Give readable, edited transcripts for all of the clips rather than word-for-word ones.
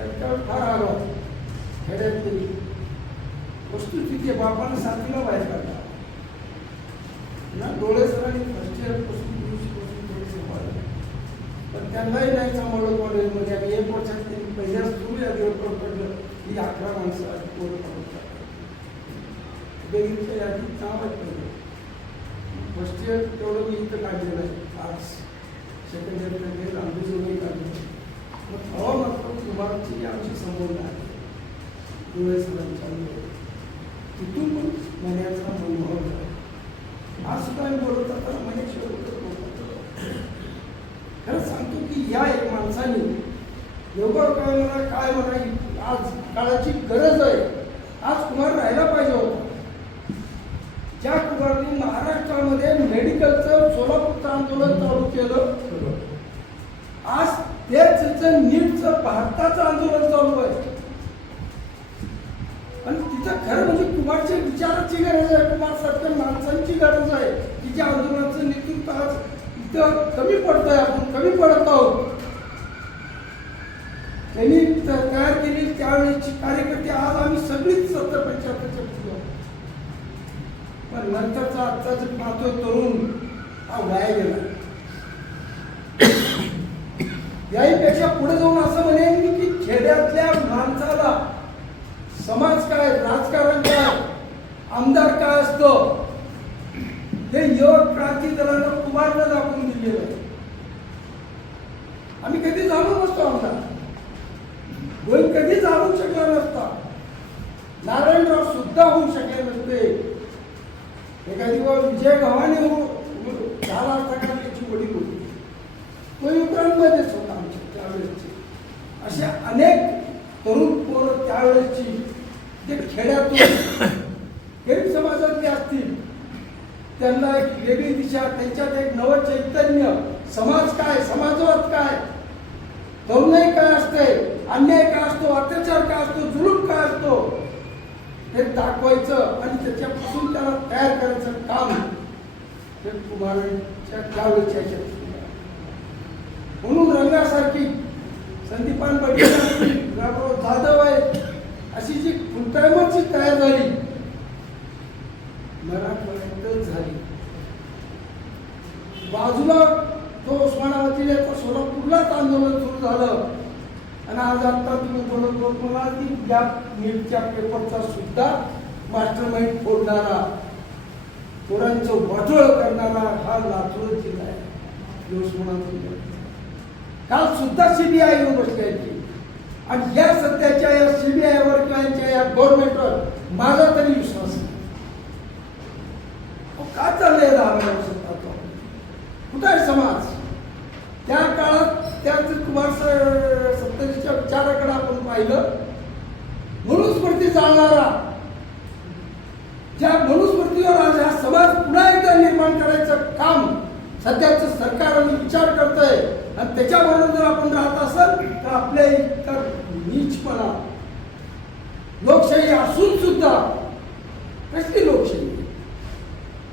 त्याच्यावर फार आलो खेड्यातली वस्तुस्थिती बापानं साथीला बाहेर काढला ना. डोळे सरांनी फर्स्ट इयरपासून थोडेसे पाळले, पण त्यांनाही नाही सांभाळलं कॉलेजमध्ये. आणि 1 वर्षात त्यांनी पहिल्याच सुरू या दिवस पडलं ही 11 माणसं पोरं काढून टाकतात. बेगीच्या यादीत नाव आहे. फर्स्ट इयर तेवढं मी इथं काढलेलं आहे. आर्ट्स सेकंड इयर आंबेजोगाई काढलं. मग हवा मात्र कुमारची आमची संबंध आहे डोळे सरांच्या. तिथून पण महिन्याचा अनुभव झाला. आज सुद्धा आम्ही बोलत असताना महेश्वर खरंच सांगतो की या एक माणसाने योगायोगाला काय म्हणा आज काळाची गरज आहे. आज कुमार राहायला पाहिजे होता. ज्या कुमारने महाराष्ट्रामध्ये मेडिकलचं सोलापूरचं आंदोलन चालू केलं, आज तेच नीटचं भारताचं आंदोलन चालू आहे. आणि तिथं खरं म्हणजे कुमारच्या विचाराची गरज आहे, कुमारसारख्या माणसांची गरज आहे की ज्या आंदोलनाचं नेतृत्व आज इथं कमी पडतंय. आपण कमी पडत आहोत. त्यांनी तयार केलेली त्यावेळेची कार्यकर्ते आज आम्ही सगळीच 70-75 पुढे. पण नंतरचा आजचा जे पाहतोय तरुण हा वाया गेला. याहीपेक्षा पुढे जाऊन असं म्हणेन मी की खेड्यातल्या माणसाला समाज काय, राजकारण काय, आमदार काय असतं हे युवक क्रांती दलानं कुमारनं दाखवून दिलेलं आहे. आम्ही कधी जाणू नसतो आमदार, गोल कधी जाणू शकला नसता. नारायणराव सुद्धा होऊ शकले नसते. एखादी विजय गव्हाणे झाला असता का त्याची वडील होती, तो युक्रांमध्येच होता आमच्या त्यावेळेसची. अशा अनेक तरुण पोरं त्यावेळेसची जे खेड्यातून गरीब समाजातले असतील त्यांना एक वेगळी दिशा, त्यांच्यात एक नवं चैतन्य, समाज काय, समाजवाद काय, तरुणाई काय असते, अन्याय काय असतो, अत्याचार काय असतो, जुलूम काय असतो हे दाखवायचं आणि त्याच्यापासून त्याला तयार करायचं काम हे कुमारांच्या त्यावेळेच्या. म्हणून रंगासारखी संदीपान पटेल, जाधव आहे अशी जी फुल टायमरची तयार झाली मराठवाड्यातच झाली. बाजूला तो उस्मानाबादीला सोलापूरलाच आंदोलन सुरू झालं. आणि आज आता तुम्ही बोलत मला की या नीटच्या पेपरचा सुद्धा मास्टर माइंड फोडणारा, पोरांचं वाटोळ करणारा हा लातूर जिल्हा आहे. उस्मानाबाद काल सुद्धा सीबीआय येऊन बसली. आणि या सध्याच्या या सीबीआयवर किंवा यांच्या या गव्हर्नमेंटवर माझा तरी विश्वास नाही. काय चाललंय 10 वर्षात? कुठं आहे समाज? त्या काळात त्या कुमार 70च्या विचाराकडे आपण पाहिलं. मनुस्मृती जाणणारा, ज्या मनुस्मृतीवर आज हा समाज पुन्हा एकदा निर्माण करायचं काम सध्याचं सरकार विचार करतंय. आणि त्याच्याबरोबर जर आपण राहत असेल तर आपल्या इतर नीचपणा, लोकशाही असून सुद्धा कसली लोकशाही?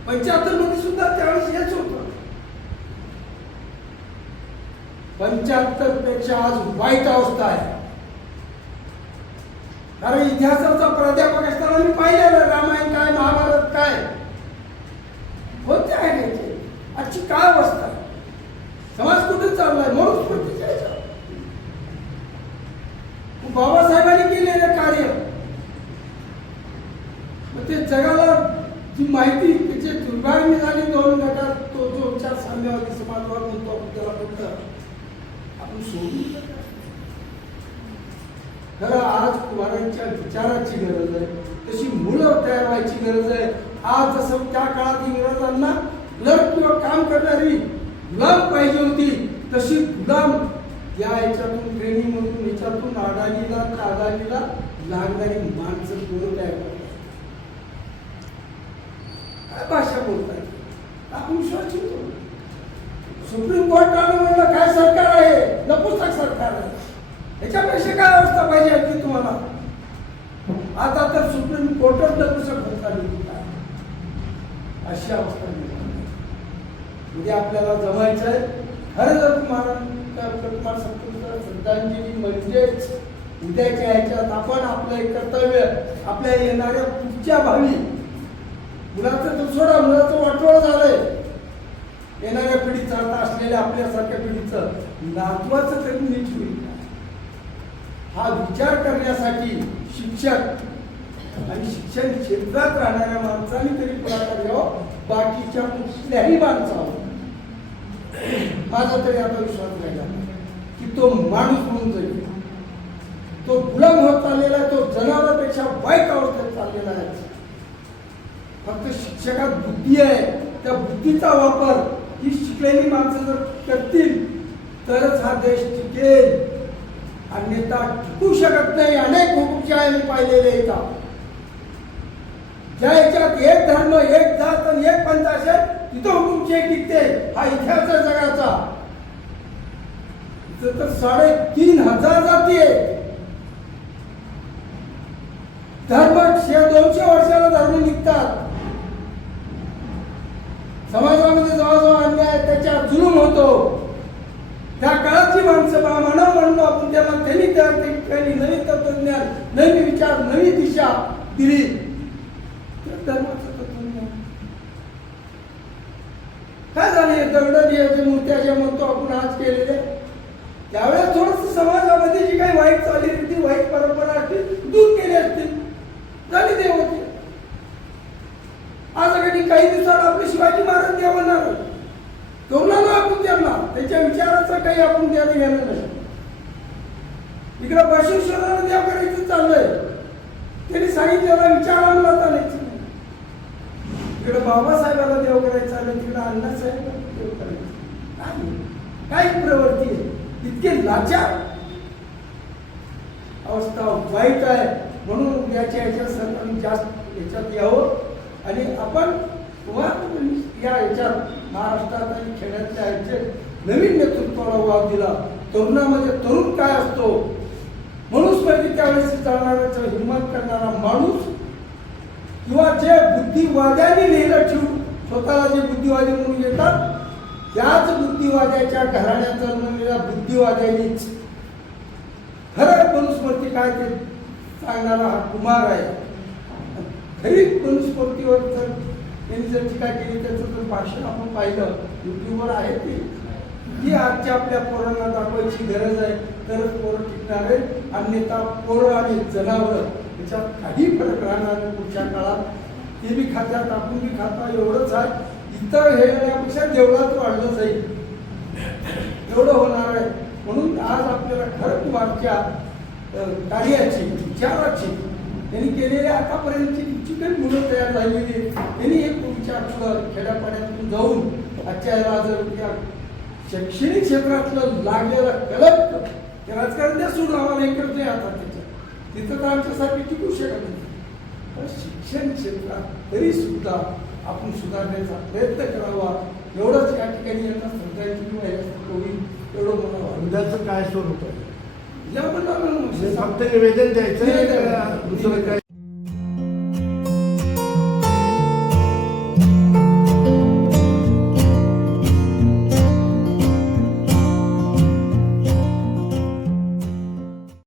75 मध्ये सुद्धा त्यावेळेस हेच होतं. 75 पेक्षा आज वाईट अवस्था आहे. कारण इतिहासाचा प्राध्यापक असताना मी पाहिलेलं रामायण काय, महाभारत काय होते आहे. आजची काय अवस्था आहे? समाज कुठे चाललाय? मनुस्मृतीच्या ह्याच्यावर बाबासाहेबांनी केलेलं कार्य ते जगाला जी माहिती त्याची दुर्भाग्य झाली 2 गटात तो जो विचार साम्यवादी समाजवाद म्हणतो आपण त्याला फक्त आपण सोडून. खरं आज कुमारांच्या विचाराची गरज आहे, तशी मुलं तयार व्हायची गरज आहे. आज जसं त्या काळात इंग्रजांना क्लर्क किंवा काम करणारी गुलाम पाहिजे होती, तशी गुलाम या ह्याच्यातून ट्रेनिंगमधून ह्याच्यातून अडाणीला कादानीला लागणारी माणसं पोरं तयार करतात. काय भाषा बोलतात आपण विश्वास ठेवतो. सुप्रीम कोर्टानं म्हणलं काय सरकार आहे, नपुसक सरकार आहे. ह्याच्यापेक्षा काय अवस्था पाहिजे की तुम्हाला? आता तर सुप्रीम कोर्टच नपुसक होता काय अशी अवस्था निर्माण. उद्या आपल्याला जमायचं आहे. खरं जर कुमार श्रद्धांजली म्हणजेच उद्याच्या ह्याच्यात आपण आपलं एक कर्तव्य आपल्या येणाऱ्या पुढच्या भावी मुलाचं तर सोडा, मुलाचं वाटोळ झालंय, येणाऱ्या पिढीचं आता असलेल्या आपल्यासारख्या पिढीचं नातवाचं तरी नीट होईल हा विचार करण्यासाठी शिक्षक आणि शिक्षण क्षेत्रात राहणाऱ्या माणसांनी तरी पुढाकार घ्यावा, बाकीच्या कुठल्याही माणसावर माझा तरी आता विश्वास राहिला की तो माणूस म्हणून जगेल. तो गुलाम होत चाललेला आहे, तो जनावरांपेक्षा वाईट अवस्थेत चाललेला आहे. फक्त शिक्षकात बुद्धी आहे, त्या बुद्धीचा वापर ही शिकलेली माणसं जर करतील तरच हा देश टिकेल, अन्यथा टिकू शकत नाही. अनेक हुकुमशाही मी पाहिलेले आहेत ज्या याच्यात एक धर्म, एक जात आणि एक पंथ असेल तिथं हुकुमशाही टिकते. हा इतिहास आहे जगाचा. इथं तर 3,500 जाती आहे. धर्म 200 वर्षाला धर्म निघतात. समाजामध्ये जवळजवळ अन्याय, त्याच्या जुलूम होतो. त्या काळाची माणसं मानव म्हणलो आपण त्यांना, त्यांनी त्या ठिकाणी नवीन तत्वज्ञान, नवीन विचार, नवी दिशा दिली. धर्माचं तत्वज्ञान काय झाले? दगडाचे मूर्त्या ज्या म्हणतो आपण आज केलेले, त्यावेळेस थोडस समाजामध्ये जी काही वाईट चालीरीती, वाईट परंपरा असतील दूर केली असतील, झाली देव होती. आज अगदी काही दिवसात आपले शिवाजी महाराज देव होणार, तरुणाला आपण त्यांना त्याच्या विचाराचं काही आपण त्याला घेणं नाही. इकडे बसवेश्वराला देव करायचं चाललंय, त्यांनी सांगितलेला विचार अंमलात आणायचं. इकडे बाबासाहेबाला देव करायचं आलं, तिकडे अण्णासाहेबाला देव करायचं. काही प्रवृत्ती आहे, इतके लाचार अवस्था वाईट आहे. म्हणून याच्या सर्वांनी जास्त याच्यात यावं आणि आपण या याच्यात महाराष्ट्रात आणि खेड्यातल्या ह्याचे नवीन नेतृत्वाला वाव दिला. तरुणामध्ये तरुण काय असतो, मनुस्मृती त्यावेळेस जाणारा, हिंमत करणारा माणूस, किंवा जे बुद्धिवाद्यांनी लिहिलं ठेवून स्वतःला जे बुद्धिवादी म्हणून येतात, त्याच बुद्धिवाद्याच्या घराण्यात जन्मलेल्या बुद्धिवाद्यांनीच खरं मनुस्मृती काय ते सांगणारा हा कुमार आहे. खरी मनुस्मृतीवर जर त्यांनी जर टीका केली, त्याचं जर भाषण आपण पाहिलं युट्यूबवर आहे ती आजच्या आपल्या पोरांना दाखवायची गरज आहे, तरच पोरं टिकणार आहे. अन्यथा पोरं आणि जनावरं याच्यात काही फरक राहणार नाही पुढच्या काळात. ते बी खात्यात, आपण बी खाता, एवढंच आहे. इतर हे येण्यापेक्षा देवळात वाढलं जाईल, एवढं होणार आहे. म्हणून आज आपल्याला खरं कुमारच्या कार्याची, विचाराची, त्यांनी केलेल्या आतापर्यंतची जी काही मुलं तयार झालेली, त्यांनी एक विचार खेड्यापाड्यातून जाऊन आजच्या याला जर या शैक्षणिक क्षेत्रातलं लागलेलं कलंक ते राजकारण द्या सोडून आम्हाला हे करत नाही आता त्याच्यात, तिथं तर आमच्यासाठी टिकू शकत नाही. पण शिक्षण क्षेत्रात तरी सुद्धा आपण सुधारण्याचा प्रयत्न करावा, एवढंच या ठिकाणी यांना श्रद्धांजली होईल. एवढं मला उद्याचं काय स्वरूप आहे? या म्हणा फक्त निवेदन द्यायचं, दुसरं काय?